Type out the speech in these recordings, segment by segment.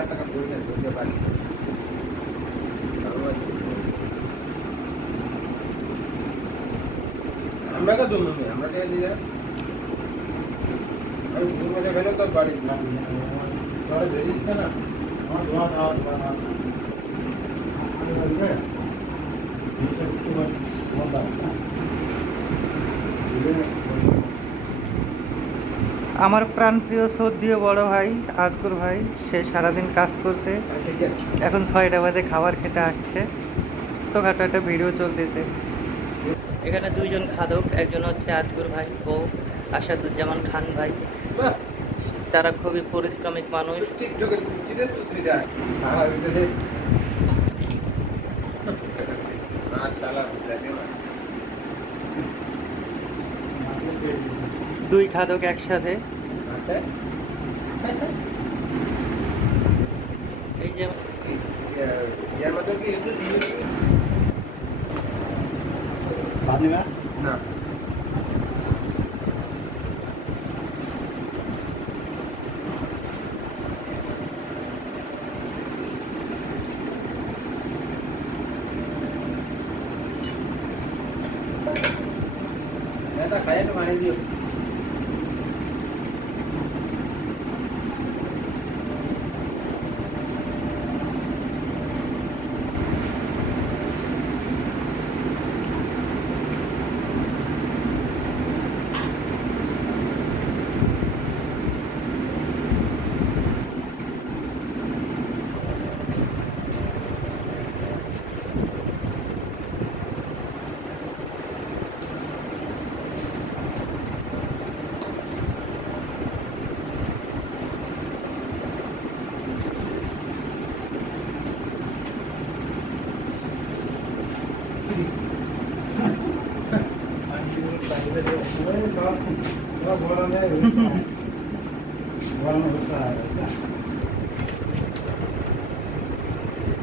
লাখ টাকা ধরে নেয় ধরতে পারি আমরা কে দুর্নীতি নেই আমরা কে দিয়ে আমি শুধু মেরে ফেলে তো বাড়ি তোরা বেরিয়েছিস না আমার ধোয়া খাওয়া ধোয়া আমার প্রাণপ্রিয় সর্দিও বড় ভাই আজকুর ভাই সে সারাদিন কাজ করছে। এখন ছয়টা বাজে খাবার খেতে আসছে। ছোটোখাটো একটা ভিডিও চলতেছে। এখানে দুইজন খাদক একজন হচ্ছে আজকুর ভাই ও আসাদুজ্জামান খান ভাই। তারা খুবই পরিশ্রমিক মানুষ। টিকটকের দুই খাদক একসাথে। এই যে না। খায় তো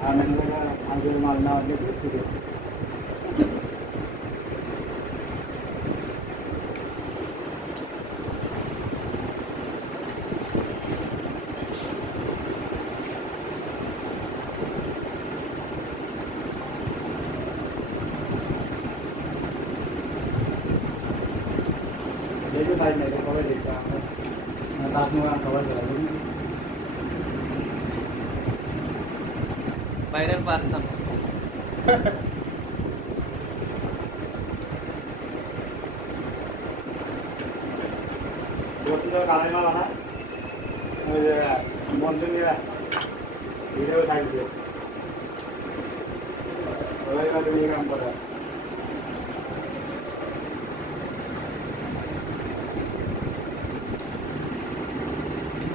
आनंद आंदोलन मानना যে মন্দিরা ভিডিও থাকবে কাম করে।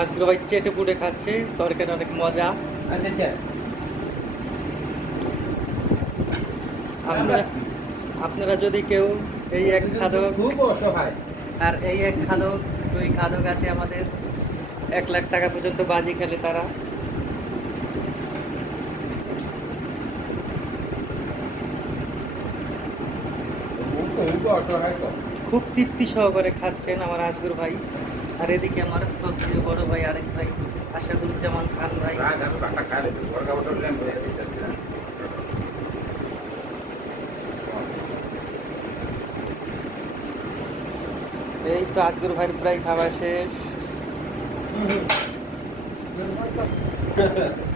আজকুর ভাই চেটে পুটে খাচ্ছে তরকারি অনেক মজা। আচ্ছা আচ্ছা। আপনারা আপনারা যদি কেউ এই এক খাদক খুব অসহায়। আর এই এক খাদক দুই খাদক আছে আমাদের এক লাখ টাকা পর্যন্ত বাজি খেলে তারা। খুব তৃপ্তি সহকারে খাচ্ছেন আমার আজগুর ভাই। আর এদিকে আমার সত্যি বড় ভাই আরেক ভাই, আশাদুজ্জামান খান ভাই। এই তো আজগুর ভাইয়ের প্রায় খাওয়া শেষ।